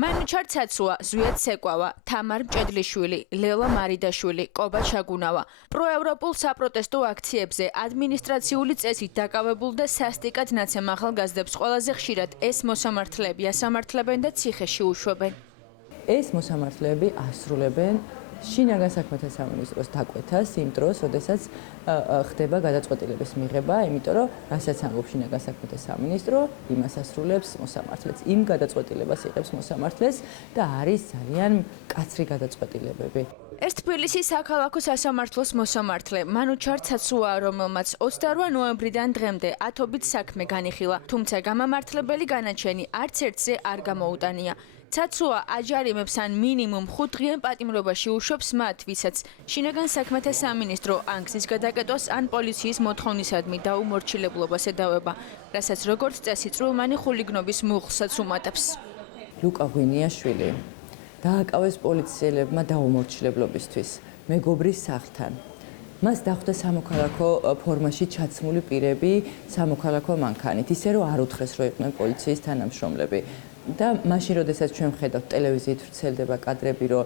მანუჩარ ცაცუა, ზვიად ცეკვავა, თამარ მჭედლიშვილი, ლელა მარიდაშვილი, კობა ჩაგუნავა. პროევროპულ საპროტესტო აქციებზე ადმინისტრაციული წესით დაკავებულ და სასტიკად ნაცემ ახალგაზრდებს ყველაზე ხშირად ეს მოსამართლეები ასამართლებენ და ციხეში უშვებენ. ეს მოსამართლეები ასრულებენ შინაგან საქმეთა სამინისტროს დაკვეთას იმ დროს, როდესაც ხდება გადაწყვეტილების მიღება, იმიტომ რომ რასაც ამბობს შინაგან საქმეთა სამინისტრო, იმას ასრულებს მოსამართლეც. იმ გადაწყვეტილებას იღებს მოსამართლეს და არის ძალიან მკაცრი გადაწყვეტილებები. ეს თბილისის საქალაქო სასამართლოს მოსამართლე მანუჩარ ცაცუა, რომელმაც 28 ნოემბრიდან დღემდე ათობით საქმე განიხილა, თუმცა გამამართლებელი განაჩენი არც ერთზე არ გამოუტანია. ცაცუა აჯარიმებს ან მინიმუმ 5 დღიან პატიმრობაში უშვებს მათ, ვისაც შინაგან საქმეთა სამინისტრო ან გზის გადაკეტვას ან პოლიციის მოთხოვნისადმი დაუმორჩილებლობას ედავება, რასაც როგორც წესი წვრილმანი ხულიგნობის მუხლსაც უმატებს. ლუკა ღვინიაშვილი დააკავეს პოლიციელებმა დაუმორჩილებლობისთვის მეგობრის სახლთან. მას დახვდა სამოქალაქო ფორმაში ჩაცმული პირები სამოქალაქო მანქანით, ისე რომ არ უთხრეს, რომ იყვნენ პოლიციის თანამშრომლები. და მაშინ, როდესაც ჩვენ ვხედავთ ტელევიზიით ვრცელდება კადრები, რომ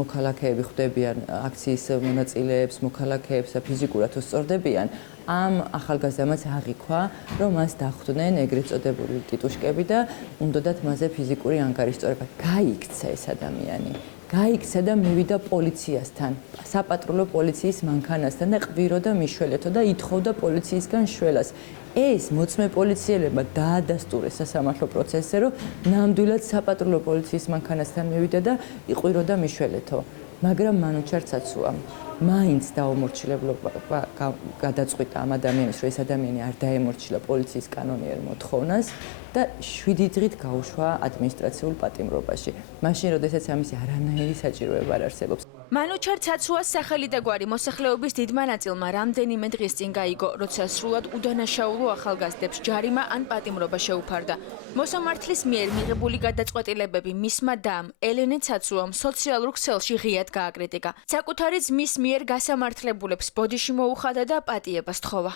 მოქალაქეები ხვდებიან აქციის მონაწილეებს, მოქალაქეებს და ფიზიკურად უსწორდებიან, ამ ახალგაზრდამაც აღიქვა, რომ მას დახვდნენ ეგრეთ წოდებული ტიტუშკები და უნდათ მასზე ფიზიკური ანგარიშწორება. გაიქცა ეს ადამიანი. გაიქცა და მივიდა პოლიციასთან, საპატრულო პოლიციის მანქანასთან და ყვიროდა მიშველეთო და ითხოვდა პოლიციისგან შველას. ეს მოწმე პოლიციელებმა დაადასტურეს სასამართლო პროცესზე, რომ ნამდვილად საპატრულო პოლიციის მანქანასთან მივიდა და იყვიროდა მიშველეთო. მაგრამ მანუჩარ ცაცუამ მაინც დაუმორჩილებლობა გადაწყვიტა ამ ადამიანის, რომ ეს ადამიანი არ დაემორჩილა პოლიციის კანონიერ მოთხოვნას და 7 დღით გაუშვა ადმინისტრაციულ პატიმრობაში. მაშინ, როდესაც ამისი არანაირი საჭიროება არ არსებობს. მანუჩარ ცაცუას სახელი და გვარი მოსახლეობის დიდმა ნაწილმა რამდენიმე დღის წინ გაიგო, როცა სრულად უდანაშაულო ახალგაზრდებს ჯარიმა ან პატიმრობა შეუფარდა. მოსამართლის მიერ მიღებული გადაწყვეტილებები მისმა დამ ელენე ცაცუამ სოციალურ ქსელში ღიად გააკრიტიკა. საკუთარი ძმის მიერ გასამართლებულებს ბოდიში მოუხადა და პატიებას თხოვა.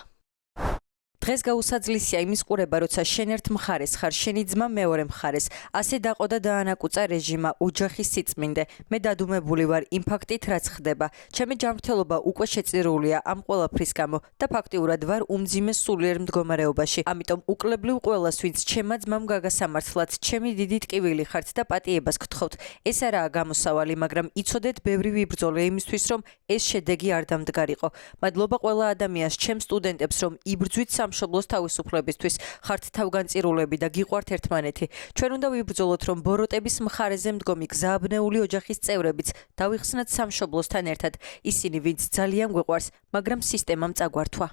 დღეს გაუსაძლისია იმის ყურება, როცა შენ ერთ მხარეს ხარ, შენი ძმა მეორე მხარეს. ასე დაყო და დაანაკუწა რეჟიმმა ოჯახის სიწმინდე. მე დადუმებული ვარ იმ ფაქტით, რაც ხდება. ჩემი ჯანმრთელობა უკვე შეწირულია ამ ყველაფრის გამო და ფაქტიურად ვარ უმძიმე სულიერ მდგომარეობაში. ამიტომ უკლებლივ ყველას, ვინც ჩემმა ძმამ გაგასამართლათ, ჩემი დიდი ტკივილი ხართ და პატიებას გთხოვთ. ეს არაა გამოსავალი, მაგრამ იცოდეთ, ბევრი ვიბრძოლე იმისთვის, რომ ეს შედეგი არ დამდგარიყო. მადლობა ყველა ადამიანს, ჩემ სტუდენტებს, რომ იბრძვით სამშობლოს თავისუფლებისთვის, ხართ თავგანწირულები და გიყვართ ერთმანეთი. ჩვენ უნდა ვიბრძოლოთ, რომ ბოროტების მხარეზე მდგომი გზააბნეული ოჯახის წევრებიც დავიხსნათ სამშობლოსთან ერთად. ისინი, ვინც ძალიან გვიყვარს, მაგრამ სისტემამ წაგვართვა.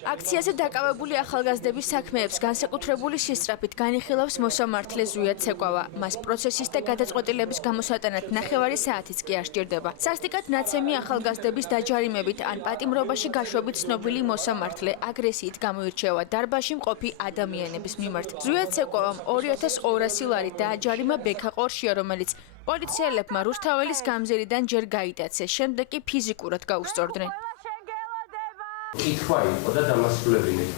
აქციაზე დაკავებული ახალგაზრდების საქმეებს განსაკუთრებული სისწრაფით განიხილავს მოსამართლე ზვიად ცეკვავა. მას პროცესის და გადაწყვეტილების გამოსატანად 9 საათიც კი არ სჭირდება. სასტიკად ნაცემი ახალგაზრდების დაჯარიმებით ან პატიმრობაში გაშვებით ცნობილი მოსამართლე აგრესიით გამოირჩევა დარბაზში მყოფი ადამიანების მიმართ. ზვიად ცეკვავამ 2200 ლარი დააჯარიმა ბექა ყორშია, რომელიც პოლიციელებმა რუსთაველის გამზირიდან ჯერ გაიტაცეს, შემდეგ კი ფიზიკურად გაუსწორდნენ. კითხვა იყო და დამასრულებინეთ.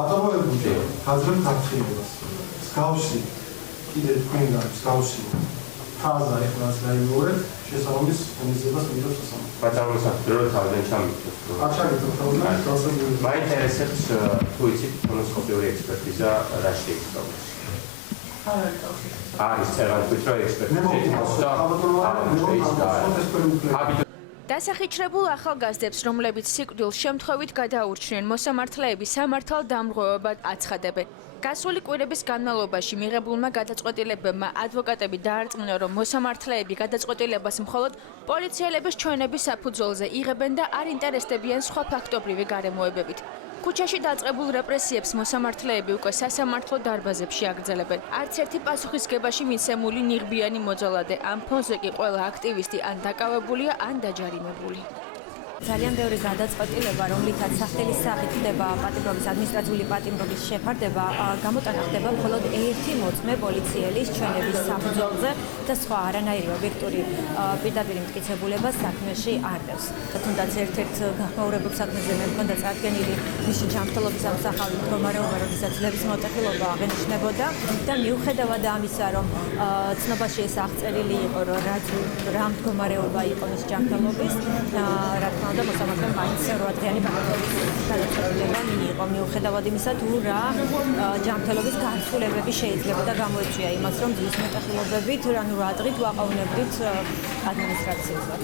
ატომოებული ხაზრით აღხილებას. მსგავსი კიდე თქვენგან მსგავსი ფაზა ეხლაც გაიმეორეთ, შესაბამის ღონისძიებას მიდევს სასამართლო. პატაროსაფრო თავიდან ჩამიგდოთ. აჩაგეთ თავიდან დასაბუთი. მაინტერესებს თუ იცით კოლონოსკოპიური ექსპერტიზა რა შეიცვალა. არის წერანთვის რა ექსპერტიზა. დასახიჩრებულ ახალგაზრდებს, რომლებიც სიკვდილს შემთხვევით გადაურჩნენ, მოსამართლეები სამართალ დამრღვევებად აცხადებენ. გასული კვირების განმავლობაში მიღებულმა გადაწყვეტილებებმა ადვოკატები დაარწმუნა, რომ მოსამართლეები გადაწყვეტილებას მხოლოდ პოლიციელების ჩვენების საფუძველზე იღებენ და არ ინტერესდებიან სხვა ფაქტობრივი გარემოებებით. ქუჩაში დაწყებულ რეპრესიებს მოსამართლეები უკვე სასამართლო დარბაზებში აგრძელებენ. არც ერთი პასუხისგებაში მიცემული ნიღბიანი მოძალადე, ამ ფონზე კი ყველა აქტივისტი ან დაკავებულია, ან დაჯარიმებული. ძალიან ბევრი გადაწყვეტილება, რომლითაც სახელის სახით ხდება პატიმრობის ადმინისტრაციული პატიმრობის შეფარდება, გამოტანა ხდება მხოლოდ ერთი მოწმე პოლიციელის ჩვენების საფუძველზე და სხვა არანაირი ობიექტური პირდაპირ მტკიცებულება საქმეში არ დევს. თუნდაც ერთ-ერთ გახმაურებულ საქმეზე მე მქონდა წარდგენილი მისი ჯანმრთელობის ამსახველი მდგომარეობა, როდესაც ძვლების მოტეხილობა აღენიშნებოდა და მიუხედავად ამისა, რომ ცნობაში ეს აღწერილი იყო, რომ რა მდგომარეობა იყო მის ჯანმრთელობის, რა თქმა უნდა, მოსამართლემ მაინც 8 დღიანი განმავლობის გადაწყვეტილება მიიღო, მიუხედავად იმისა, თუ რა ჯანმრთელობის გართულებები შეიძლებოდა გამოეწვია იმას, რომ ძვლის მოტეხილობებით, ანუ რა დღით ვაყოვნებდით ადმინისტრაციულად.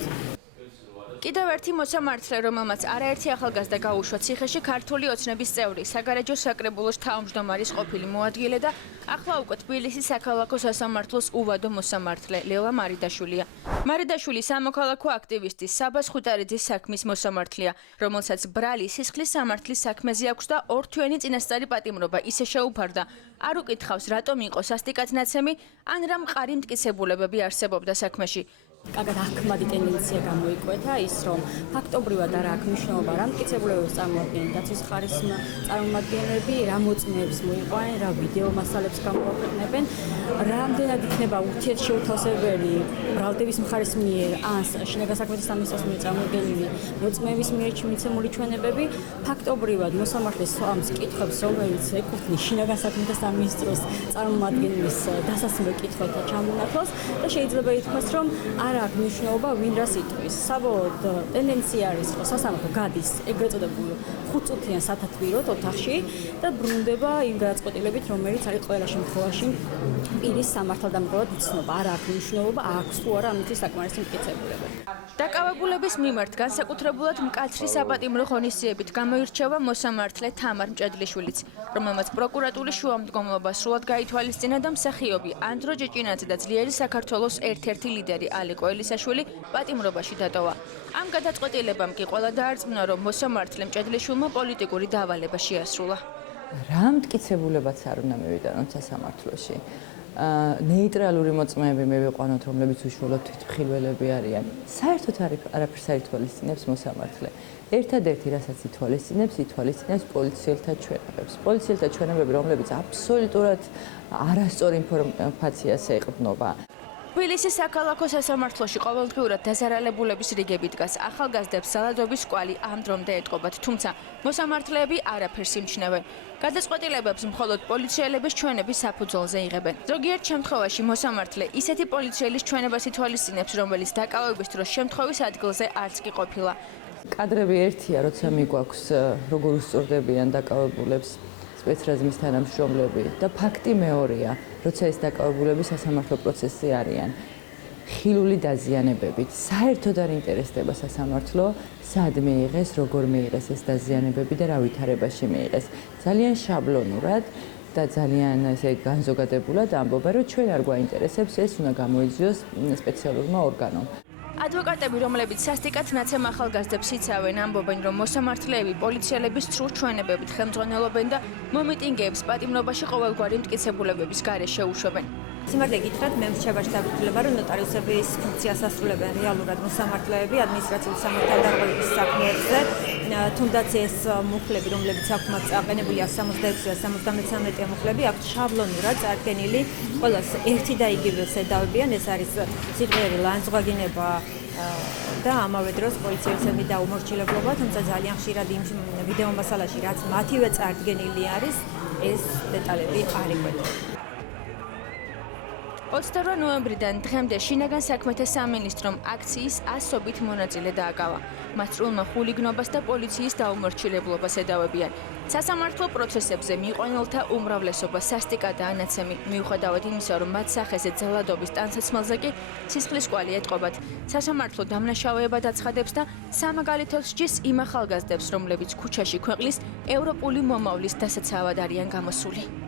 კიდევ ერთი მოსამართლე, რომელმაც არაერთი ახალგაზრდა გაუშვა ციხეში, ქართული ოცნების წევრი, საგარეჯო საკრებულოს თავმჯდომარის ყოფილი მოადგილე და ახლა უკვე თბილისის საქალაქო სასამართლოს უვადო მოსამართლე ლელა მარიდაშვილია. მარიდაშვილი სამოქალაქო აქტივისტი საბას ხუტარიძის საქმის მოსამართლეა, რომელსაც ბრალი სისხლის სამართლის საქმეზე აქვს და ორთვიანი წინასწარი პატიმრობა ისე შეუფარდა. არ უკითხავს, რატომ იყო სასტიკად-ნაცემი, ან რა მყარი მტკიცებულებები არსებობდა საქმეში. კარგად აქმადი ტენდენცია გამოიკვეთა ის, რომ ფაქტობრივად არ აქვს მნიშვნელობა რა მტკიცებულებებს წარმოადგენენ დაცვის ხარის წარმომადგენლები, რა მოწმეებს მოიყვანენ, რა ვიდეო მასალებს გამოაქვეყნებენ, რამდენად იქნება ურთიერთშეუთავსებელი ბრალდების მხარის მიერ ან შინაგან საქმეთა სამინისტროს მიერ წარმოდგენილი მოწმეების მიერ მიცემული ჩვენებები, ფაქტობრივად მოსამართლეს ამ კითხვებს, რომელიც ეკუთვნის შინაგან საქმეთა სამინისტროს წარმომადგენლის დასასრულო კითხვათა ჩამონათვალს და შეიძლება ითქვას, რომ არ აქვს მნიშვნელობა ვინ რას იტყვის. საბოლოოდ ტენდენცია არის, რომ სასამართლო გადის ეგრეთ წოდებულ 5 წუთიან სათათბიროდ ოთახში და ბრუნდება იმ გადაწყვეტილებით, რომელიც არის ყველა შემთხვევაში პირის სამართალდამცავად იცნობა. არ აქვს მნიშვნელობა, აქვს თუ არა ამითი საკმარისი მტკიცებულება. დაკავებულების მიმართ განსაკუთრებულად მკაცრი საპატიმრო ღონისძიებით გამოირჩევა მოსამართლე თამარ მჭედლიშვილიც, რომელმაც პროკურატურის შუამდგომლობა სრულად გაითვალისწინა და მსახიობი ანდრო ჭეჭინაძე და ძლიერი საქართველოს ერთ-ერთი ლიდერი ალეკო ელისაშვილი პატიმრობაში დატოვა. ამ გადაწყვეტილებამ კი ყველა დაარწმუნა, რომ მოსამართლე მჭედლიშვილმა პოლიტიკური დავალება შეასრულა. რა მტკიცებულებაც არ უნდა მივიდანოთ სასამართლოში. ნეიტრალური მოწმეები მე ვიყვანოთ, რომლებიც უშუალოდ თვითმხილველები არიან. საერთოდ არაფერს არ ითვალისწინებს მოსამართლე. ერთადერთი, რასაც ითვალისწინებს პოლიციელთა ჩვენებებს. პოლიციელთა ჩვენებები, რომლებიც აბსოლუტურად არასწორ ინფორმაციას ეყრდნობა. თბილისის საქალაქო სასამართლოში ყოველდღიურად დაზარალებულების რიგები დგას. ახალგაზრდებს სალადობის კვალი ამ დრომდე ეტყობათ, თუმცა მოსამართლეები არაფერს იმჩნევენ. გადაწყვეტილებებს მხოლოდ პოლიციელების ჩვენების საფუძველზე იღებენ. ზოგიერთ შემთხვევაში მოსამართლე ისეთი პოლიციელის ჩვენებას ითვალისწინებს, რომელიც დაკავების დროს შემთხვევის ადგილზე არც კი ყოფილა. კადრები ერთია, როცა მიგვაქვს როგორ უსწორდებიან დაკავებულებს სპეცრაზმის თანამშრომლები და ფაქტი მეორეა, როცა ეს დაკავებულები სასამართლო პროცესზე არიან. ხილული დაზიანებებით საერთოდ არ ინტერესდება სასამართლო, სად მიიღეს, როგორ მიიღეს ეს დაზიანებები და რა ვითარებაში მიიღეს. ძალიან შაბლონურად და ძალიან ესე განზოგადებულად ამბობენ, რომ ჩვენ არ გვაინტერესებს, ეს უნდა გამოიძიოს სპეციალურმა ორგანომ. ადვოკატები, რომლებიც სასტიკად-ნაცემ ახალგაზრდებს იცავენ, ამბობენ, რომ მოსამართლეები პოლიციელების ცრუ ჩვენებებით ხელმძღვანელობენ და მომიტინგეებს პატიმრობაში ყოველგვარი მტკიცებულებების გარეშე უშვებენ. სიმართლე გითხრათ, მე მრჩება შეთანხმება, რომ ნოტარიუსების ფუნქციას ასრულებენ რეალურად მოსამართლეები ადმინისტრაციული სამართალდამცავების საქმეებზე, თუნდაც ეს მუხლები, რომლებიც აქვთ მათ წაყენებული 66 და 73 მუხლები, აქვთ შაბლონურად წარდგენილი, ყველას ერთი და იგივე ზედავებიან, ეს არის სიტყვიერი ლანძღვაგინება და ამავე დროს პოლიციელები დაუმორჩილებლობა, თუმცა ძალიან ხშირად იმ ვიდეო მასალაში, რაც მათივე წარდგენილი არის, ეს დეტალები არ იკვეთება. 28 ნოემბრიდან დღემდე შინაგან საქმეთა სამინისტრომ აქციის ასობით მონაწილე დააკავა. მათ სრულმა ხულიგნობას და პოლიციის დაუმორჩილებლობას ედავებიან. სასამართლო პროცესებზე მიყვანილთა უმრავლესობა სასტიკადაა ნაცემი, მიუხედავად იმისა, რომ მათ სახეზე ძალადობის ტანსაცმელზე კი სისხლის კვალი ეტყობათ. სასამართლო დამნაშავეებად აცხადებს და სამაგალითოდ სჯის იმ ახალგაზრდებს, რომლებიც ქუჩაში ქვეყლის ევროპული მომავლის დასაცავად არიან გამოსული.